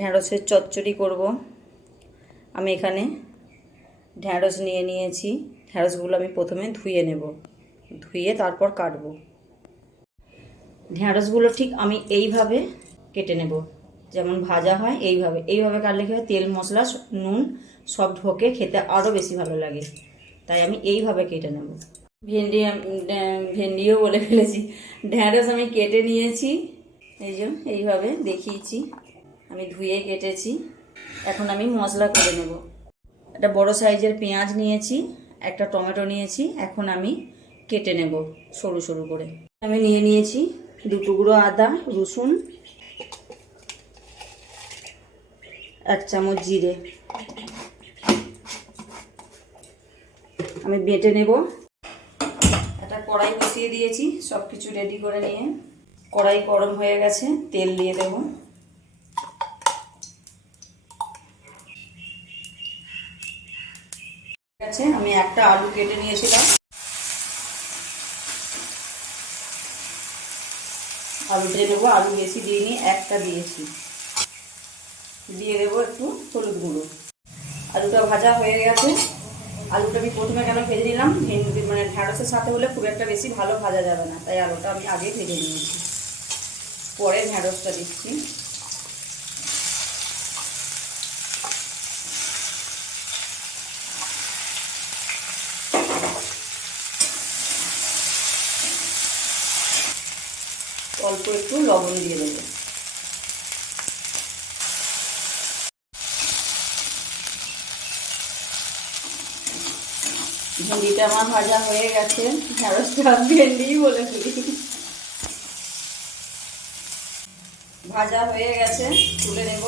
ঢ্যাঁড়সের চচ্চড়ি করব। আমি এখানে ঢ্যাঁড়স নিয়ে নিয়েছি। ঢ্যাঁড়সগুলো আমি প্রথমে ধুয়ে নেব, ধুয়ে তারপর কাটবো। ঢ্যাঁড়সগুলো ঠিক আমি এইভাবে কেটে নেব, যেমন ভাজা হয় এইভাবে কাটলে কি হয়, তেল মশলা নুন সব ঢোকে, খেতে আরও বেশি ভালো লাগে। তাই আমি এইভাবে কেটে নেব। ভেন্ডিও বলে ফেলেছি, ঢ্যাঁড়স আমি কেটে নিয়েছি। এই যে এইভাবে দেখিয়েছি, আমি ধুয়ে কেটেছি। এখন আমি মশলা করে নেব। একটা বড় সাইজের পেঁয়াজ নিয়েছি, একটা টমেটো নিয়েছি। এখন আমি কেটে নেব সরু সরু করে। আমি নিয়ে নিয়েছি 2 টুকরো আদা, রসুন, 1 চামচ জিরে। আমি বেটে নেব। একটা কড়াই বসিয়ে দিয়েছি, সব কিছু রেডি করে নিয়ে। কড়াই গরম হয়ে গেছে, তেল দিয়ে দেব। ঠিক আছে, আমি একটা আলু কেটে নিয়েছিলাম, আলু দিয়ে নেবো। আলু বেশি দিইনি, একটা দিয়েছি। দিয়ে দেবো একটু হলুদ গুঁড়ো। আলুটা ভাজা হয়ে গেছে। আলুটা আমি প্রথমে কেন ভেজে নিলাম, মানে ঢ্যাঁড়সের সাথে হলে খুব একটা বেশি ভালো ভাজা যাবে না, তাই আলুটা আমি আগে ভেজে নিয়েছি। পরে ঢ্যাঁড়সটা দিচ্ছি। অল্প একটু লবণ দিয়ে দেবো। ভেন্ডিটা আমার ভাজা হয়ে গেছে। ঢ্যাঁড়সটা ভেন্ডি বলে ফেলি। ভাজা হয়ে গেছে, তুলে নেব।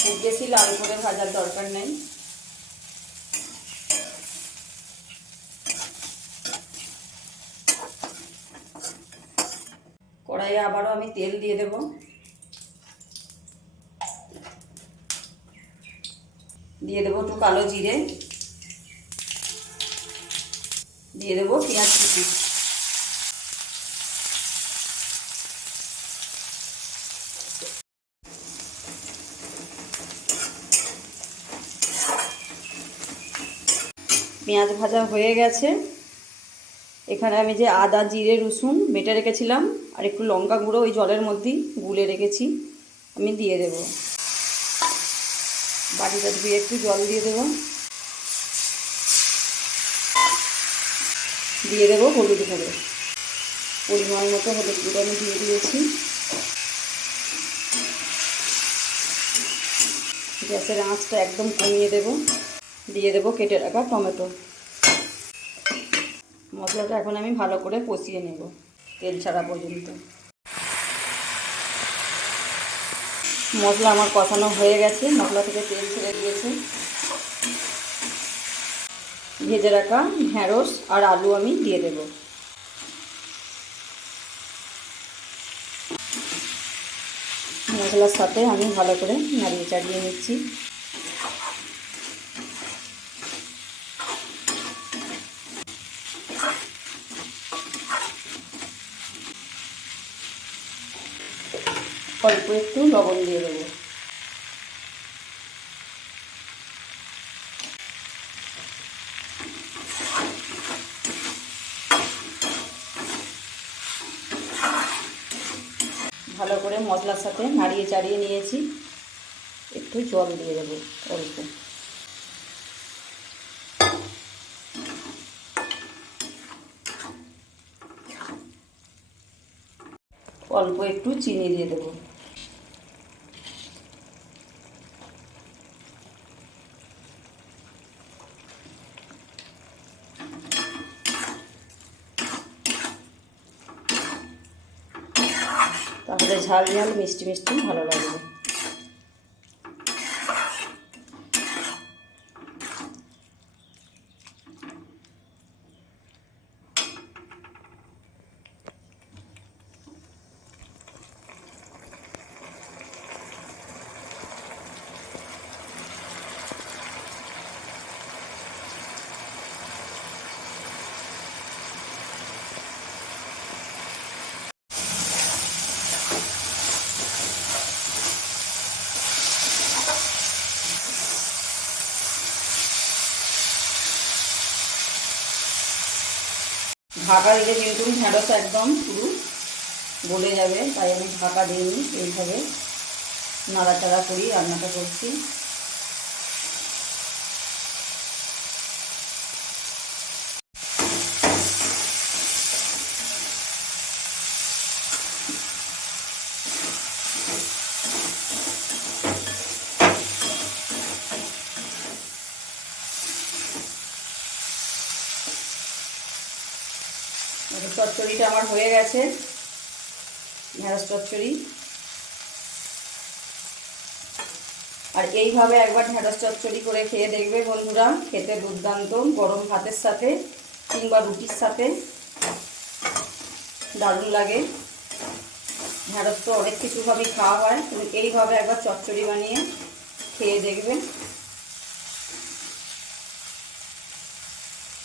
খুব বেশি লাল করে ভাজার দরকার নেই। কড়াইয়ে আবারও আমি তেল দিয়ে দেব। দিয়ে দেবো একটু কালো জিরে, দিয়ে দেবো পেঁয়াজ কুচি। পেঁয়াজ ভাজা হয়ে গেছে। এখানে আমি যে আদা জিরে রসুন বেটে রেখেছিলাম আর একটু লঙ্কা গুঁড়ো ওই জলের মধ্যেই গুলে রেখেছি, আমি দিয়ে দেব। বাটিটা ধুয়ে একটু জল দিয়ে দেবো। দিয়ে দেবো হলুদ গুঁড়ো, পরিমাণ মতো হলুদ গুঁড়ো আমি দিয়ে দিয়েছি। গ্যাসের আঁচটা একদম কমিয়ে দেব। দিয়ে দেবো কেটে রাখা টমেটো। মশলাটা এখন আমি ভালো করে কষিয়ে নেব তেল ছাড়া পর্যন্ত। মশলা আমার কষানো হয়ে গেছে, মশলা থেকে তেল ছেড়ে দিয়েছে। ভেজে রাখা ঢ্যাঁড়স আর আলু আমি দিয়ে দেব। মশলার সাথে আমি ভালো করে নাড়িয়ে চাড়িয়ে নিচ্ছি। অল্প একটু লবণ দিয়ে দেবো। ভালো করে মশলার সাথে নাড়িয়ে চাড়িয়ে নিয়েছি। একটু জল দিয়ে দেবো অল্প। অল্প একটু চিনি দিয়ে দেবো। তাহলে ঝাল ঝাল মিষ্টি মিষ্টি ভালো লাগবে। ঢাকা দিলে কিন্তু ঢ্যাঁড়স একদম পুরো গলে যাবে, তাই আমি ঢাকা দিইনি, এইভাবে নাড়াচাড়া করি রান্নাটা করছি। চচ্চড়িটা আমার হয়ে গেছে, ঢ্যাঁড়স চচ্চড়ি। আর এইভাবে একবার ঢ্যাঁড়স চচ্চড়ি করে খেয়ে দেখবে বন্ধুরা, খেতে দুর্দান্ত, গরম ভাতের সাথে কিংবা রুটির সাথে দারুণ লাগে। ঢ্যাঁড়স তো অনেক কিছুভাবেই খাওয়া হয়, তুমি এইভাবে একবার চচ্চড়ি বানিয়ে খেয়ে দেখবে।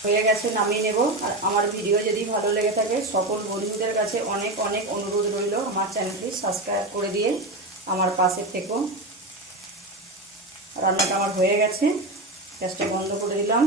হয়ে গেছে, নামিয়ে নেব। আর আমার ভিডিও যদি ভালো লেগে থাকে সকল বন্ধুদের কাছে অনেক অনেক অনুরোধ রইল, আমার চ্যানেলটি সাবস্ক্রাইব করে দিয়ে আমার পাশে থেকো। রান্নাটা আমার হয়ে গেছে, গ্যাসটা বন্ধ করে দিলাম।